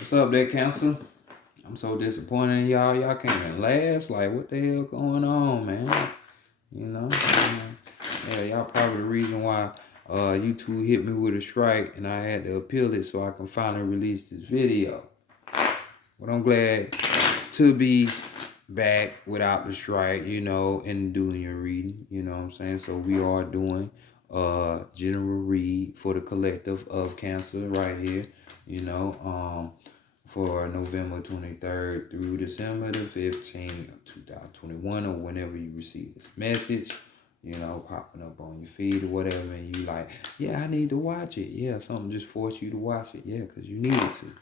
What's up there, Cancer? I'm so disappointed in y'all. Y'all came in last. Like, what the hell going on, man? You know? Yeah, y'all probably the reason why YouTube hit me with a strike and I had to appeal it so I can finally release this video. But I'm glad to be back without the strike, and doing your reading, you know what I'm saying? So we are doing general read for the collective of Cancer right here, for November 23rd through December the 15th of 2021, or whenever you receive this message, popping up on your feed or whatever, and you like, yeah, I need to watch it. Yeah, something just forced you to watch it. Yeah, because you needed to.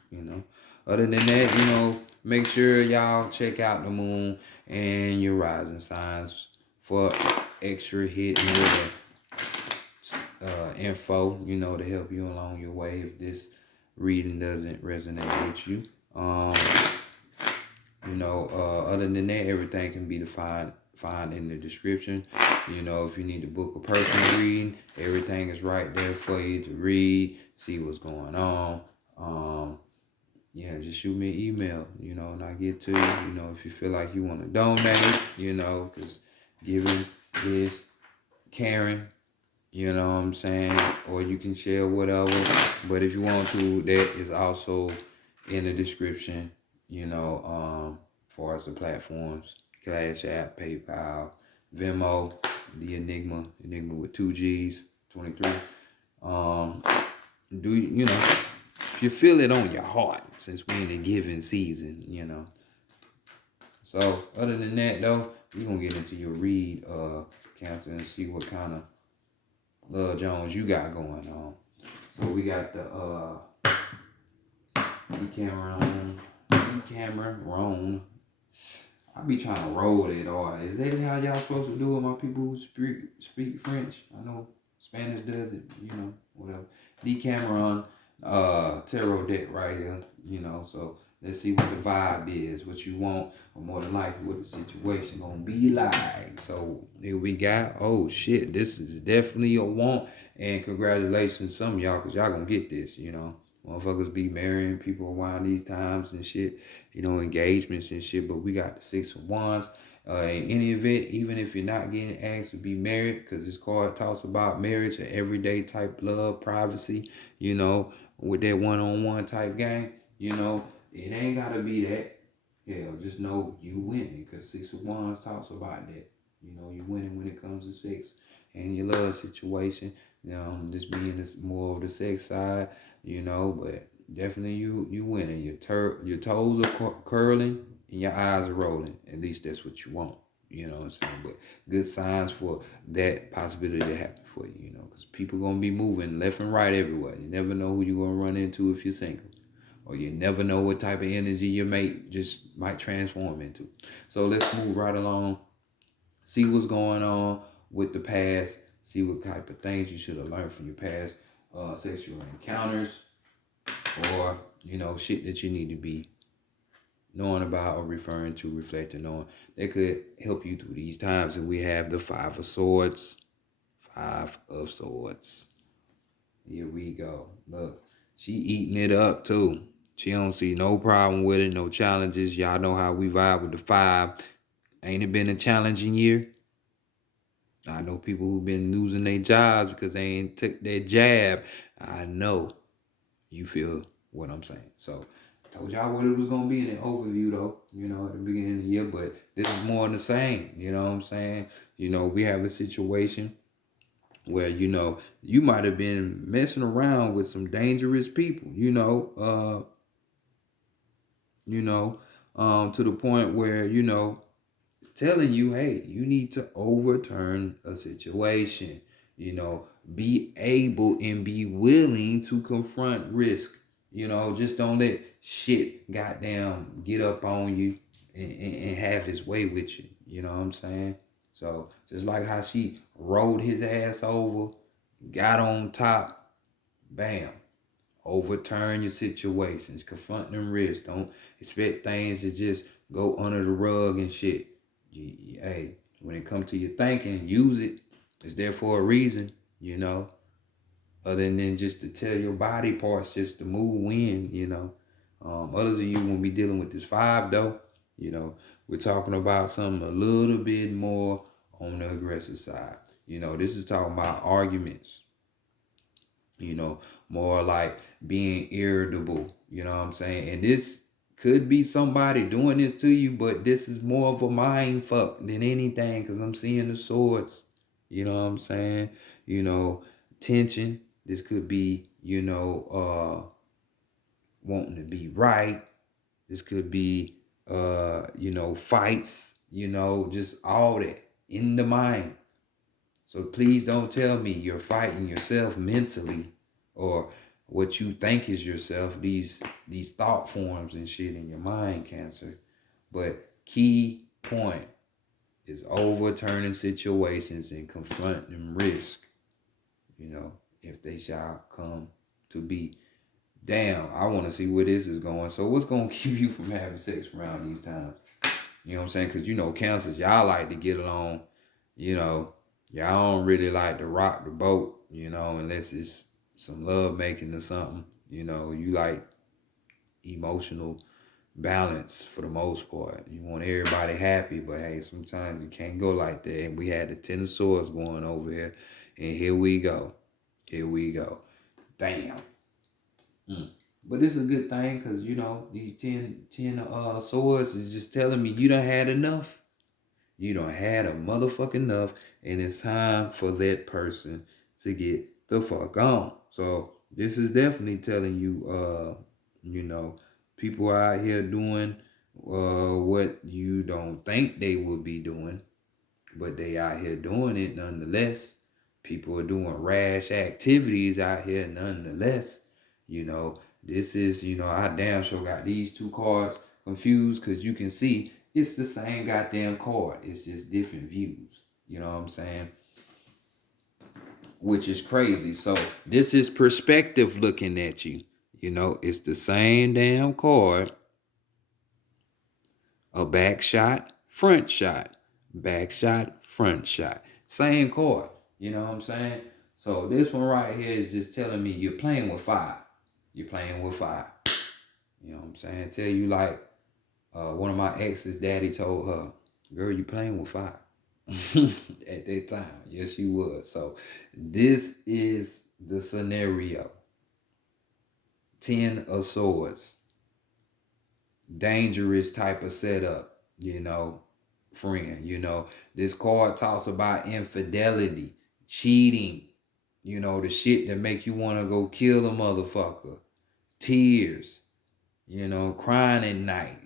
Other than that, make sure y'all check out the moon and your rising signs for extra hit and info, to help you along your way if this reading doesn't resonate with you. Other than that, everything can be defined in the description. If you need to book a personal reading, everything is right there for you to read, see what's going on. Just shoot me an email, and I get to you. If you feel like you want to donate, because giving is caring, you know what I'm saying? Or you can share whatever. But if you want to, that is also in the description, as far as the platforms, Cash App, PayPal, Venmo, the Enigma with 2 G's, 23. If you feel it on your heart, since we're in the giving season, So other than that though, we're gonna get into your read, Cancer, and see what kind of Love Jones you got going on. So we got the Decameron. I be trying to roll it, or is that how y'all supposed to do it, my people who speak French? I know Spanish does it, whatever. Decameron tarot deck right here, so let's see what the vibe is, what you want, or more than likely what the situation gonna be like. So here we got, oh shit, this is definitely a want, and congratulations some of y'all, because y'all gonna get this, Motherfuckers be marrying people around these times and shit, engagements and shit, but we got the 6 of Wands. In any event, even if you're not getting asked to be married, because this card talks about marriage, and everyday type love, privacy, with that one-on-one type game, it ain't gotta be that. Hell, just know you winning, because 6 of Wands talks about that. You winning when it comes to sex and your love situation. This being more of the sex side, but definitely you winning. Your toes are curling and your eyes are rolling. At least that's what you want. You know what I'm saying? But good signs for that possibility to happen for you, because people gonna be moving left and right everywhere. You never know who you're gonna run into if you're single. Or you never know what type of energy your mate just might transform into. So let's move right along. See what's going on with the past. See what type of things you should have learned from your past sexual encounters, or shit that you need to be knowing about or referring to, reflecting on, that could help you through these times. And we have the 5 of Swords. 5 of Swords. Here we go. Look, she eating it up too. She don't see no problem with it, no challenges. Y'all know how we vibe with the 5. Ain't it been a challenging year? I know people who've been losing their jobs because they ain't took their jab. I know you feel what I'm saying. So I told y'all what it was gonna be in the overview though, at the beginning of the year, but this is more than the same, you know what I'm saying? We have a situation where, you might have been messing around with some dangerous people, to the point where, telling you, hey, you need to overturn a situation. Be able and be willing to confront risk. Just don't let shit goddamn get up on you and have his way with you. You know what I'm saying? So just like how she rolled his ass over, got on top, bam. Overturn your situations, confront them risks. Don't expect things to just go under the rug and shit. Hey, when it comes to your thinking, use it. It's there for a reason, Other than just to tell your body parts just to move in, Others of you won't be dealing with this 5 though. You know, we're talking about something a little bit more on the aggressive side. You know, this is talking about arguments, you know, more like being irritable, you know what I'm saying? And this could be somebody doing this to you, but this is more of a mind fuck than anything because I'm seeing the swords, you know what I'm saying? You know, tension. This could be, wanting to be right. This could be, fights, just all that in the mind. So please don't tell me you're fighting yourself mentally or what you think is yourself, these thought forms and shit in your mind, Cancer. But key point is overturning situations and confronting risk, if they shall come to be. Damn, I want to see where this is going. So what's going to keep you from having sex around these times? You know what I'm saying? Because, cancers, y'all like to get along, you know, y'all don't really like to rock the boat, unless it's some love making or something. You like emotional balance for the most part. You want everybody happy, but hey, sometimes you can't go like that. And we had the Ten of Swords going over here. And here we go. Here we go. Damn. But it's a good thing because, these 10 swords is just telling me you done had enough. You done had a motherfucking enough, and it's time for that person to get the fuck on. So this is definitely telling you, people out here doing what you don't think they would be doing, but they out here doing it nonetheless. People are doing rash activities out here nonetheless. This is, I damn sure got these two cards confused because you can see it's the same goddamn card. It's just different views. You know what I'm saying? Which is crazy. So this is perspective looking at you. It's the same damn card. A back shot, front shot. Back shot, front shot. Same card. You know what I'm saying? So this one right here is just telling me you're playing with fire. You're playing with fire. You know what I'm saying? Tell you like one of my ex's daddy told her, girl, you playing with fire. At that time. Yes, she was. So this is the scenario. 10 of Swords. Dangerous type of setup, friend. This card talks about infidelity, cheating, the shit that make you want to go kill a motherfucker. Tears, crying at night,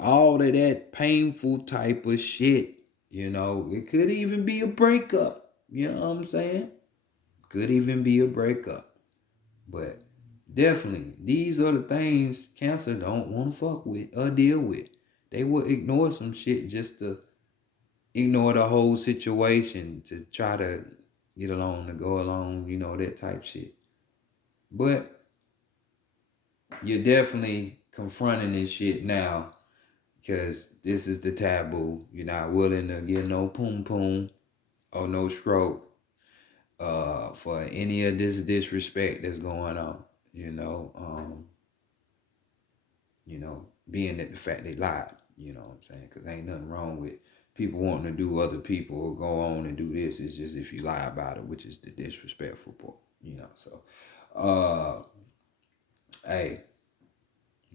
all of that painful type of shit. It could even be a breakup. You know what I'm saying? Could even be a breakup. But definitely, these are the things Cancer don't want to fuck with or deal with. They will ignore some shit just to ignore the whole situation to try to get along, to go along, that type shit. But you're definitely confronting this shit now because this is the taboo. You're not willing to get no poom poom or no stroke for any of this disrespect that's going on. Being that the fact they lied, you know what I'm saying? Because ain't nothing wrong with people wanting to do other people or go on and do this. It's just if you lie about it, which is the disrespectful part, So, hey,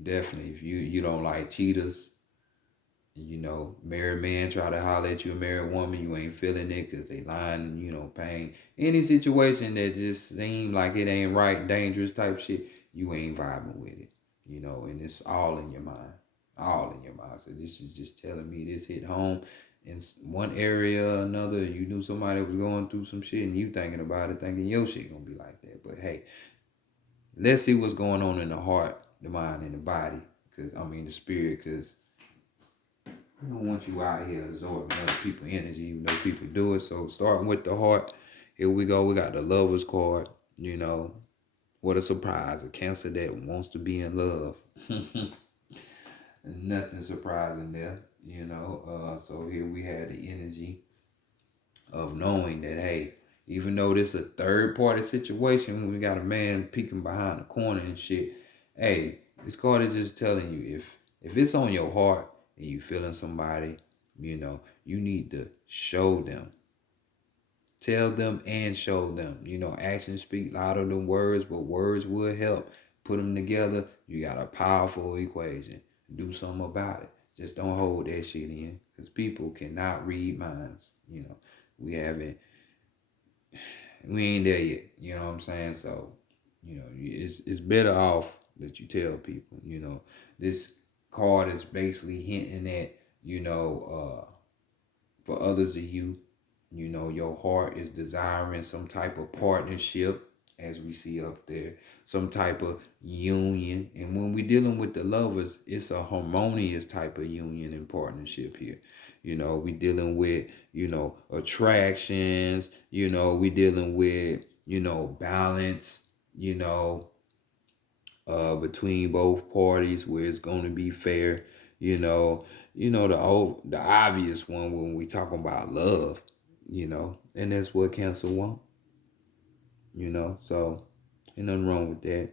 definitely, if you don't like cheaters, married man try to holler at you, a married woman, you ain't feeling it because they lying and, pain. Any situation that just seem like it ain't right, dangerous type shit, you ain't vibing with it, and it's all in your mind. All in your mind. So this is just telling me this hit home in one area or another. You knew somebody was going through some shit and you thinking about it, thinking your shit gonna be like that. But hey, let's see what's going on in the heart, the mind, and the body. The spirit, because I don't want you out here absorbing other people's energy, even though people do it. So starting with the heart, here we go. We got the Lover's card. What a surprise. A Cancer that wants to be in love. Nothing surprising there, So here we had the energy of knowing that, hey, Even though this a third party situation when we got a man peeking behind the corner and shit, hey, this card is just telling you if it's on your heart and you feeling somebody, you need to show them. Tell them and show them. Actions speak louder than words, but words will help. Put them together, you got a powerful equation. Do something about it. Just don't hold that shit in, because people cannot read minds. We haven't, we ain't there yet. You know what I'm saying? So, it's better off that you tell people. This card is basically hinting at, for others of you, your heart is desiring some type of partnership, as we see up there, some type of union. And when we're dealing with the lovers, it's a harmonious type of union and partnership here. We dealing with, attractions, we dealing with, balance, between both parties where it's going to be fair. The obvious one when we talk about love, and that's what Cancer want. So ain't nothing wrong with that.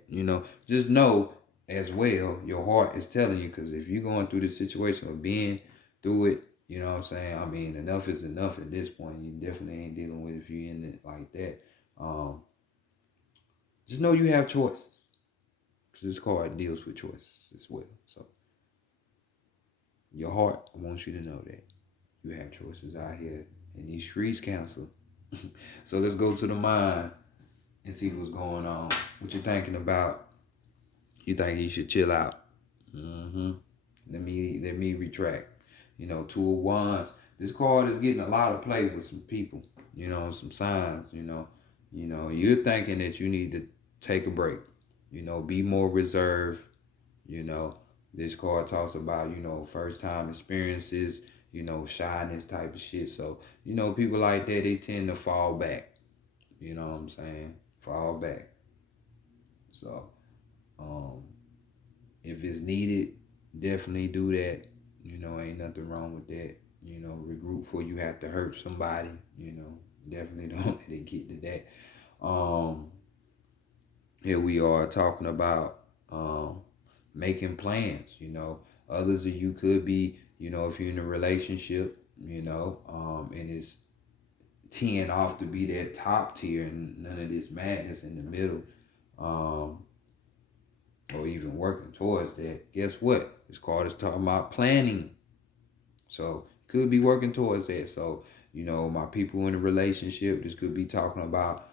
Just know as well your heart is telling you, because if you're going through the situation of being through it, you know what I'm saying? I mean, enough is enough at this point. You definitely ain't dealing with if you're in it like that. Just know you have choices, because this card deals with choices as well. So your heart wants you to know that you have choices out here in these streets, Cancer. So let's go to the mind and see what's going on. What you thinking about? You think he should chill out? Mm-hmm. Let me retract. Two of Wands. This card is getting a lot of play with some people. Some signs. You're thinking that you need to take a break. Be more reserved. This card talks about, first time experiences, shyness type of shit. So, people like that, they tend to fall back. You know what I'm saying? Fall back. So, if it's needed, definitely do that. Ain't nothing wrong with that. Regroup before you have to hurt somebody. Definitely don't let it get to that. Here we are talking about making plans. Others of you could be, if you're in a relationship, and it's teeing off to be that top tier and none of this madness in the middle, or even working towards that. Guess what? This card is talking about planning. So could be working towards that. So, my people in a relationship, this could be talking about,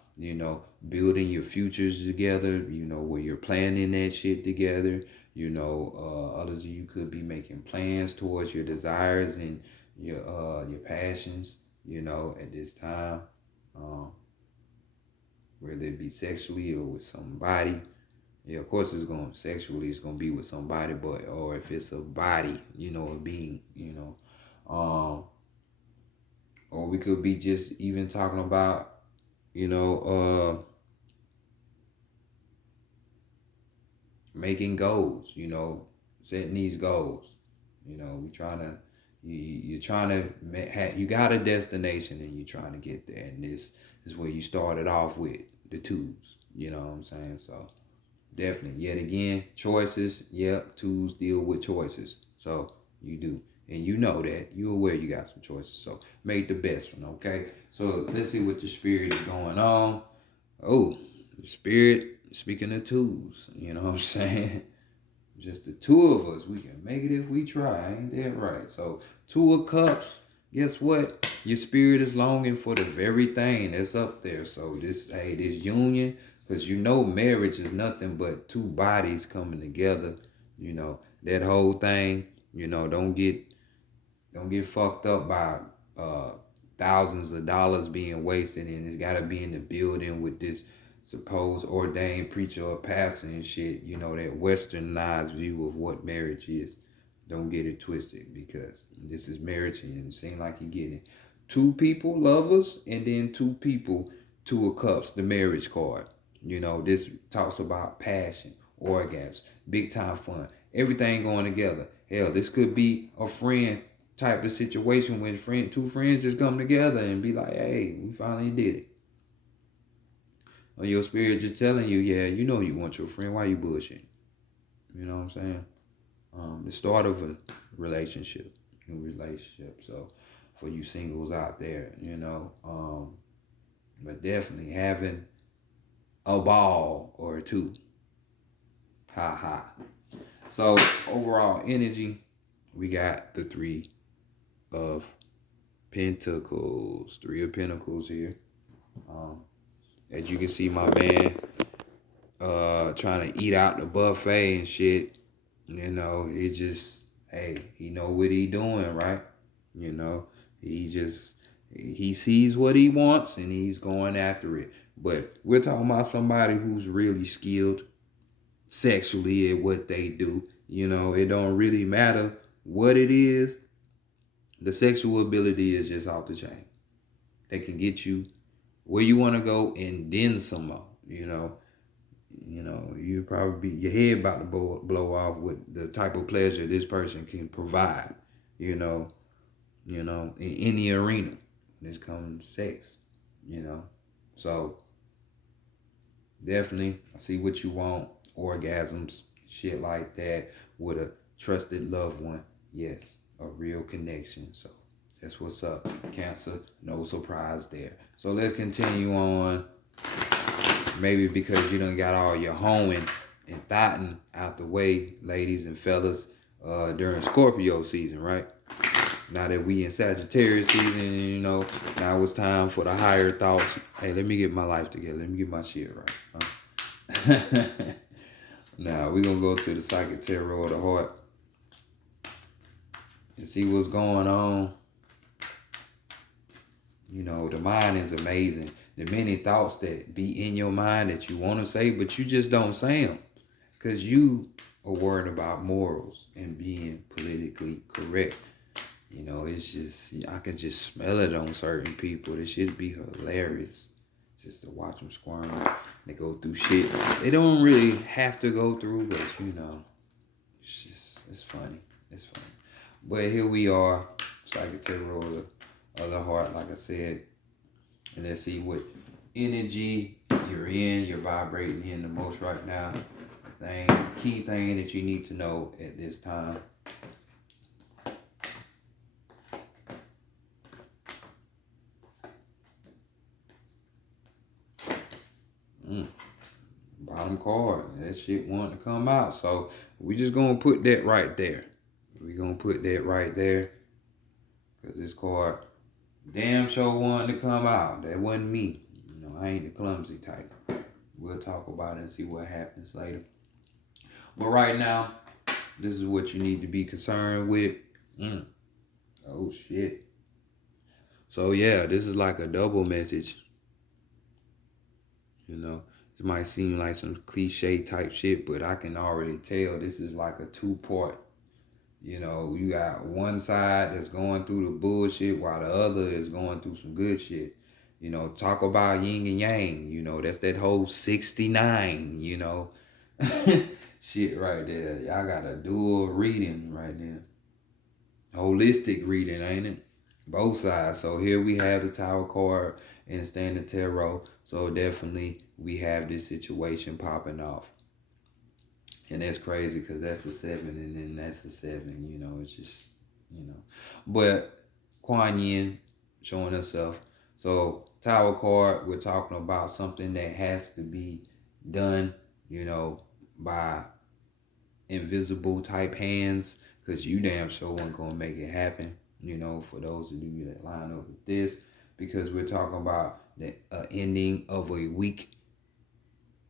building your futures together, where you're planning that shit together. Others of you could be making plans towards your desires and your passions, at this time. Whether it be sexually or with somebody. Yeah, of course it's gonna be with somebody, but or if it's a body, a being, or we could be just even talking about, making goals, setting these goals. We trying to, you're trying to, you got a destination and you're trying to get there. And this is where you started off with the twos, you know what I'm saying? So definitely, yet again, choices. Yep, twos deal with choices. So you do. And you know that. You're aware you got some choices. So make the best one, okay? So let's see what the spirit is going on. Oh, the spirit, speaking of twos, you know what I'm saying? Just the two of us, we can make it if we try. Ain't that right? So, Two of Cups, guess what? Your spirit is longing for the very thing that's up there. So this union, because marriage is nothing but two bodies coming together. That whole thing, don't get fucked up by thousands of dollars being wasted, and it's gotta be in the building with this supposed ordained preacher or pastor and shit, that westernized view of what marriage is. Don't get it twisted, because this is marriage and it seems like you're getting two people, lovers, and then two people, Two of Cups, the marriage card. This talks about passion, orgasm, big time fun, everything going together. Hell, this could be a friend type of situation when two friends just come together and be like, hey, we finally did it. or your spirit just telling you, yeah, you know you want your friend. Why you bullshitting? You know what I'm saying? The start of a relationship, new relationship. So for you singles out there, but definitely having a ball or two. Ha ha. So overall energy, we got the three of pentacles, three of pentacles here. Um, as you can see, my man trying to eat out the buffet and shit. It just, hey, he know what he doing, right? You know, he just, he sees what he wants and he's going after it. But we're talking about somebody who's really skilled sexually at what they do. It don't really matter what it is. The sexual ability is just off the chain. They can get you where you want to go and then some more. You probably be your head about to blow off with the type of pleasure this person can provide. You know, in any arena. This comes sex. You know, so definitely I see what you want. Orgasms, shit like that with a trusted loved one. Yes, a real connection. So that's what's up. Cancer, no surprise there. So let's continue on. Maybe because you done got all your hoeing and thotting out the way, ladies and fellas, during Scorpio season, right? Now that we in Sagittarius season, now it's time for the higher thoughts. Hey, let me get my life together. Let me get my shit right. Huh? Now we're gonna go to the Psychic Tarot of the Heart and see what's going on. The mind is amazing. The many thoughts that be in your mind that you want to say, but you just don't say them because you are worried about morals and being politically correct. It's just, I can just smell it on certain people. This should be hilarious just to watch them squirm. They go through shit they don't really have to go through, but it's funny. It's funny. But here we are, Psychic Tarot of the Heart, like I said. And let's see what energy you're vibrating in the most right now. Key thing that you need to know at this time. Bottom card. That shit wanted to come out. So we just gonna put that right there. We're gonna put that right there. Because this card damn sure wanted to come out. That wasn't me. I ain't the clumsy type. We'll talk about it and see what happens later. But right now, this is what you need to be concerned with. Oh shit. So yeah, this is like a double message. It might seem like some cliche type shit, but I can already tell this is like a two-part. You got one side that's going through the bullshit while the other is going through some good shit. Talk about yin and yang. That's that whole 69, shit right there. Y'all got a dual reading right there. Holistic reading, ain't it? Both sides. So here we have the Tower card and the Standard Tarot. So definitely we have this situation popping off. And that's crazy because that's the 7 and then that's the 7. It's just, But Kuan Yin showing herself. So Tower card, we're talking about something that has to be done, by invisible type hands, because you damn sure weren't going to make it happen, for those of you that line up with this, because we're talking about the ending of a weak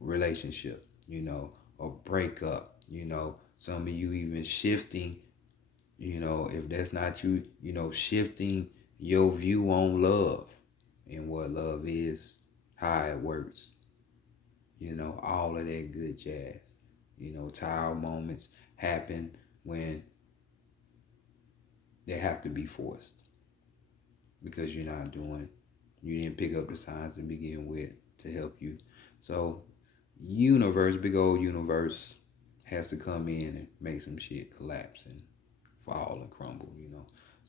relationship, a breakup, some of you even shifting, if that's not you, shifting your view on love and what love is, how it works, all of that good jazz. Tired moments happen when they have to be forced because you didn't pick up the signs to begin with to help you. So universe, big old universe, has to come in and make some shit collapse and fall and crumble,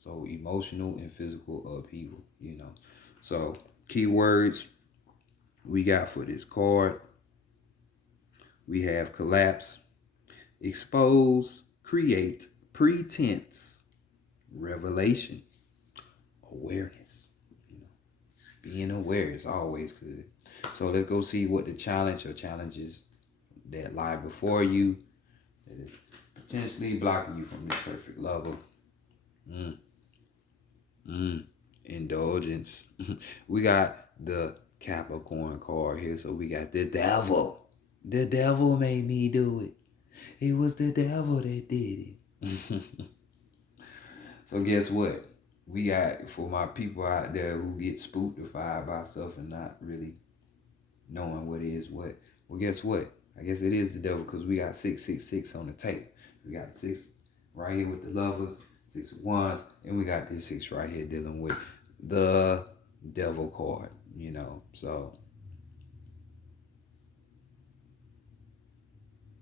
So emotional and physical upheaval, So keywords we got for this card, we have collapse, expose, create, pretense, revelation, awareness. You know, being aware is always good. So let's go see what the challenge or challenges that lie before you that is potentially blocking you from this perfect level. Mm, Indulgence. We got the Capricorn card here, so we got the devil. The devil made me do it. It was the devil that did it. So guess what? We got, for my people out there who get spooked-ified by stuff and not really knowing what is what. Well, guess what? I guess it is the devil because we got 666 on the tape. We got 6 right here with the lovers, 6 of wands, and we got this 6 right here dealing with the devil card, you know. So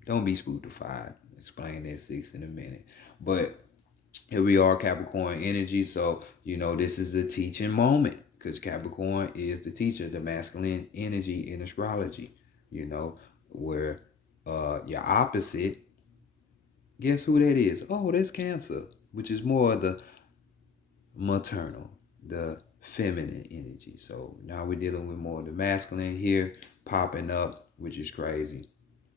don't be spooked-ified. Explain that 6 in a minute. But here we are, Capricorn energy. So, you know, this is a teaching moment because Capricorn is the teacher, the masculine energy in astrology, you know, where your opposite, guess who that is? Oh, that's Cancer, which is more the maternal, the feminine energy. So now we're dealing with more of the masculine here popping up, which is crazy.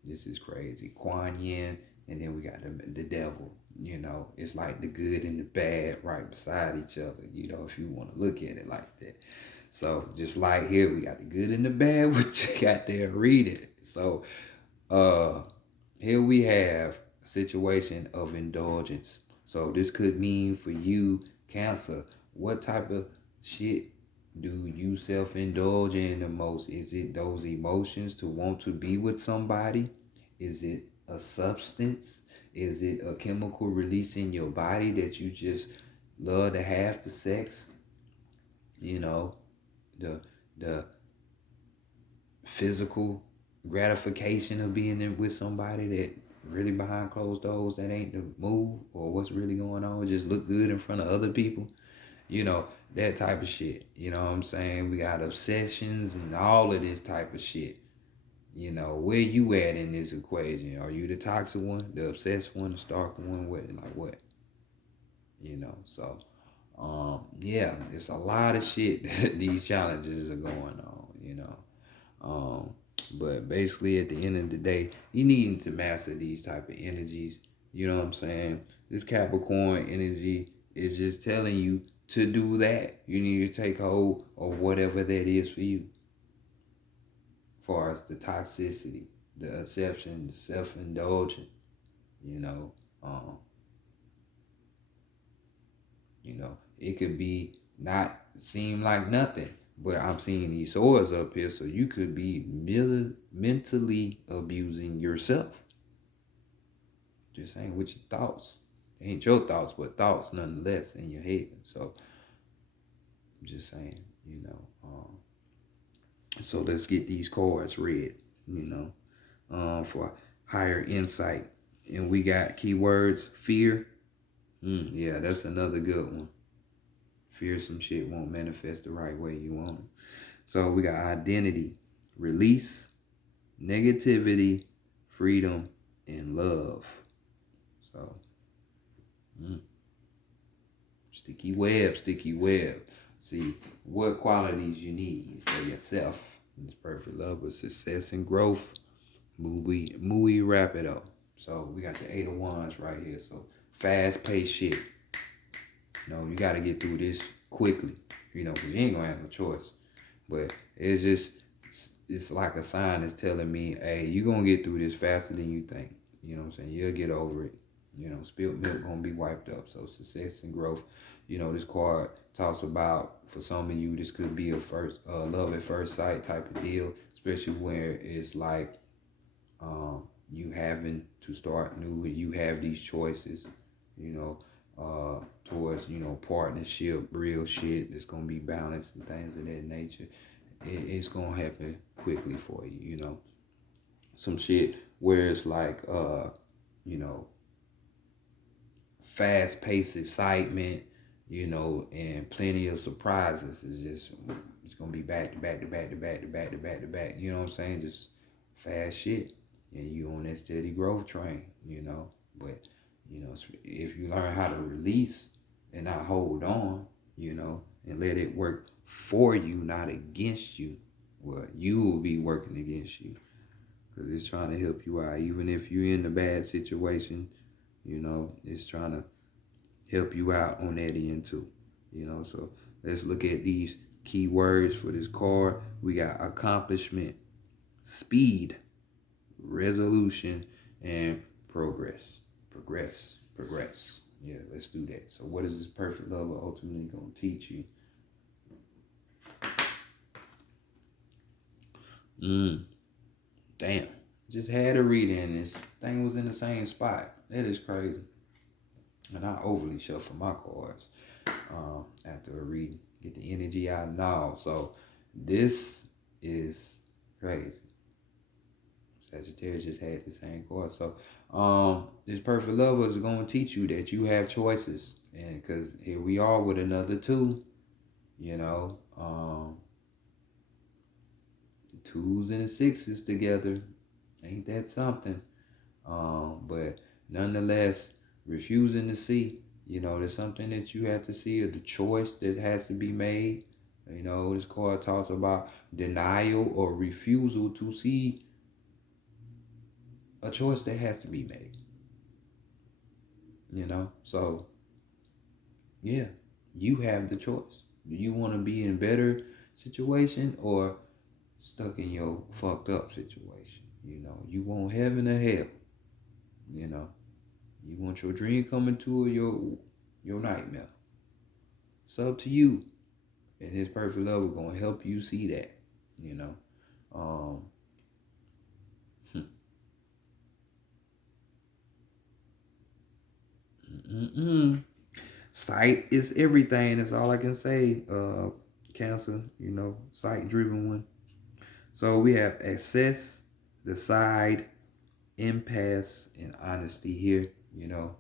This is crazy. Kuan Yin, and then we got the devil. You know, it's like the good and the bad right beside each other, you know, if you want to look at it like that. So just like here, we got the good and the bad, which you got there, read it. So here we have a situation of indulgence. So this could mean for you, Cancer, what type of shit do you self-indulge in the most? Is it those emotions to want to be with somebody? Is it a substance? Is it a chemical release in your body that you just love to have the sex? You know, the physical gratification of being in with somebody that really behind closed doors that ain't the move or what's really going on, just look good in front of other people. You know, that type of shit. You know what I'm saying? We got obsessions and all of this type of shit. You know, where you at in this equation? Are you the toxic one, the obsessed one, the stark one? What, like what? You know, so yeah, it's a lot of shit that these challenges are going on, you know. But basically at the end of the day, you need to master these type of energies. You know what I'm saying? This Capricorn energy is just telling you to do that. You need to take hold of whatever that is for you. As far as the toxicity, the exception, the self-indulgence, you know, um, it could be not seem like nothing, but I'm seeing these swords up here, so you could be mentally abusing yourself. Just saying with your thoughts. It ain't your thoughts, but thoughts nonetheless in your head. So I'm just saying, so let's get these cards read, for higher insight. And we got keywords, fear. Yeah, that's another good one. Fear some shit won't manifest the right way you want it. So we got identity, release, negativity, freedom, and love. So, sticky web, sticky web. See what qualities you need for yourself. This perfect love with success and growth. Muy rapido. So we got the 8 of Wands right here. So fast paced shit. You got to get through this quickly, because you ain't going to have no choice. But it's like a sign that's telling me, hey, you're going to get through this faster than you think. You know what I'm saying? You'll get over it. Spilt milk going to be wiped up. So success and growth. This card talks about, for some of you, this could be a love at first sight type of deal, especially where it's like you having to start new, you have these choices, towards, partnership, real shit that's going to be balanced and things of that nature. It's going to happen quickly for you, some shit where it's like, fast-paced excitement, and plenty of surprises is just It's gonna be back to back to back to back to back to back to back. You know what I'm saying? Just fast shit. And you on that steady growth train, you know. But, you know, if you learn how to release and not hold on, you know, and let it work for you, not against you, well, you will be working against you. Because it's trying to help you out. Even if you're in a bad situation, you know, it's trying to help you out on that end too. You know, so let's look at these key words for this card. We got accomplishment, speed, resolution, and progress. Progress. Yeah, let's do that. So what is this perfect lover ultimately going to teach you? Damn. Just had a reading and this thing was in the same spot. That is crazy. And I overly shuffle my cards after a reading. Get the energy out and all. So this is crazy. Sagittarius just had the same card. So this perfect lover is going to teach you that you have choices. And because here we are with another two, you know, the twos and the sixes together. Ain't that something? But nonetheless, refusing to see, you know, there's something that you have to see, or the choice that has to be made. You know, this card talks about denial or refusal to see a choice that has to be made. You know, so yeah, you have the choice. Do you want to be in a better situation or stuck in your fucked up situation? You know, you want heaven or hell. You know, you want your dream coming true or your nightmare. It's up to you. And his perfect love is gonna help you see that. You know. Sight is everything. That's all I can say. Cancer, you know, sight driven one. So we have access, decide, impasse, and honesty here, you know,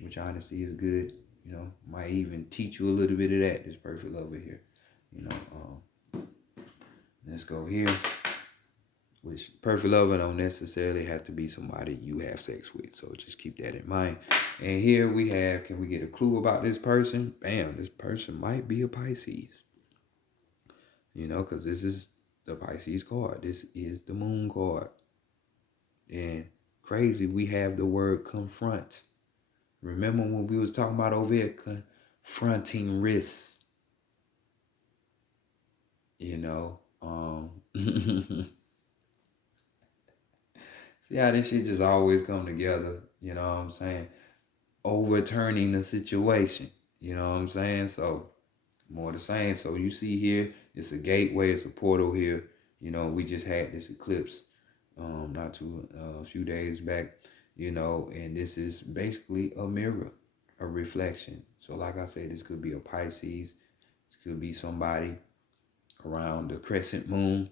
which honesty is good, you know, might even teach you a little bit of that, this perfect lover here, you know. Let's go here, which perfect lover don't necessarily have to be somebody you have sex with, so just keep that in mind. And here we have, can we get a clue about this person? Bam, this person might be a Pisces, you know, because this is the Pisces card. This is the moon card. And crazy, we have the word confront. Remember when we was talking about over here, confronting risks, you know? See how this shit just always come together, you know what I'm saying? Overturning the situation, you know what I'm saying? So more the same. So you see here, it's a gateway, it's a portal here. You know, we just had this eclipse not too a few days back, you know, and this is basically a mirror, a reflection. So like I said, this could be a Pisces, this could be somebody around the crescent moon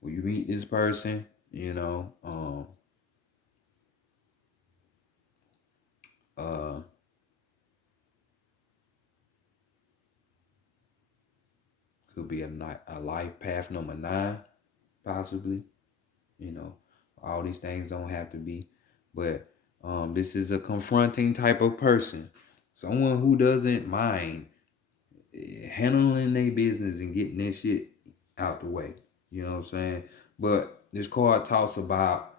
where you meet this person, you know, could be a life path number 9, possibly. You know, all these things don't have to be, but this is a confronting type of person, someone who doesn't mind handling their business and getting that shit out the way. You know what I'm saying? But this card talks about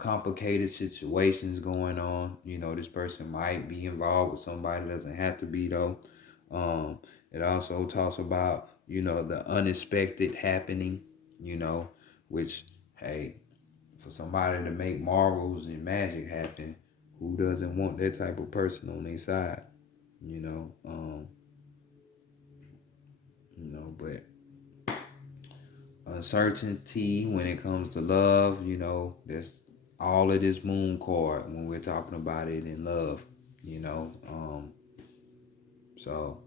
complicated situations going on. You know, this person might be involved with somebody, doesn't have to be though. It also talks about, you know, the unexpected happening, you know, which, hey, for somebody to make marvels and magic happen, who doesn't want that type of person on their side? You know, but uncertainty when it comes to love, you know, that's all of this moon card when we're talking about it in love, you know. So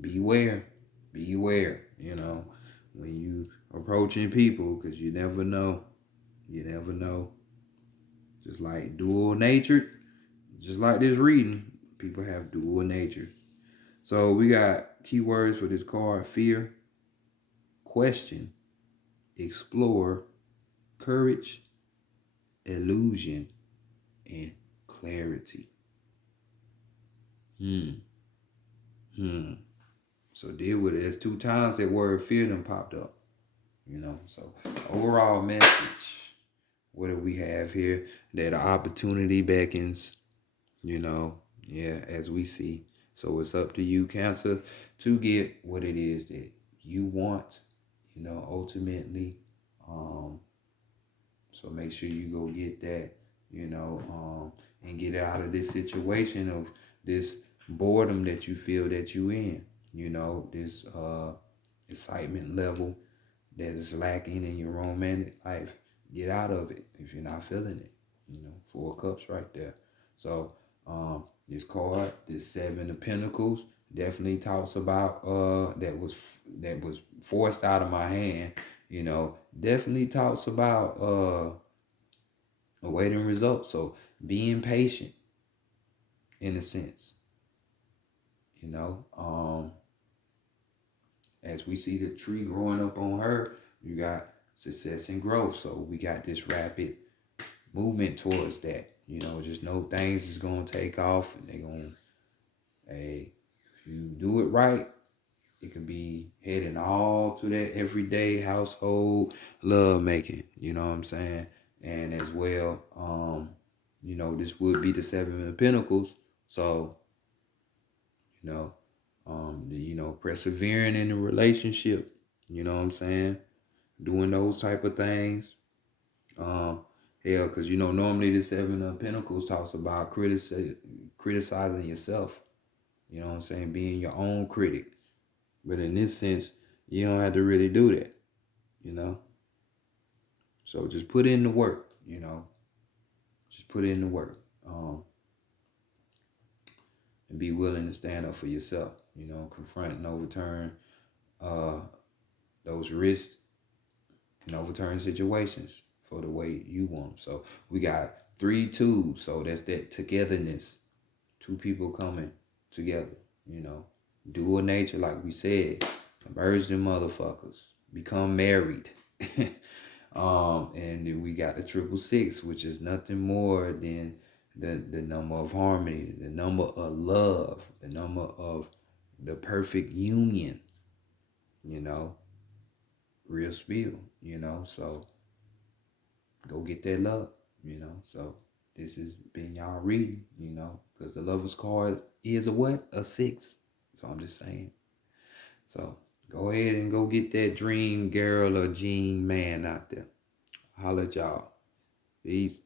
beware, you know, when you approaching people, because you never know. Just like dual natured, just like this reading, people have dual nature. So we got keywords for this card: fear, question, explore, courage, illusion, and clarity. Hmm. Hmm. So deal with it. There's 2 times that word fear done popped up. So overall message. What do we have here? That opportunity beckons, yeah, as we see. So it's up to you, Cancer, to get what it is that you want, ultimately. Um, so make sure you go get that, and get out of this situation of this boredom that you feel that you in, this excitement level that is lacking in your romantic life. Get out of it if you're not feeling it. 4 cups right there. So this card, this 7 of Pentacles, definitely talks about that was forced out of my hand. Definitely talks about awaiting results. So being patient in a sense. You know, as we see the tree growing up on her, you got success and growth. So we got this rapid movement towards that. Just know things is gonna take off, and they're gonna, hey, if you do it right, it could be heading all to that everyday household love making. You know what I'm saying? And as well, this would be the 7 of Pentacles. So, you know, persevering in the relationship. You know what I'm saying? Doing those type of things. Um, Hell, because normally the 7 of Pentacles talks about criticizing yourself. You know what I'm saying? Being your own critic. But in this sense, you don't have to really do that. You know? So just put in the work, Just put in the work. And be willing to stand up for yourself, confront and overturn uh, those risks and overturn situations for the way you want them. So we got 3 2. So that's that togetherness. 2 people coming together, Dual nature, like we said. Merge them motherfuckers. Become married. And then we got the 666, which is nothing more than the number of harmony, the number of love, the number of the perfect union, you know, real spill, so go get that love, so this has been y'all reading, because the lover's card is a what? A 6. So I'm just saying. So go ahead and go get that dream girl or dream man out there. Holla at y'all. Peace.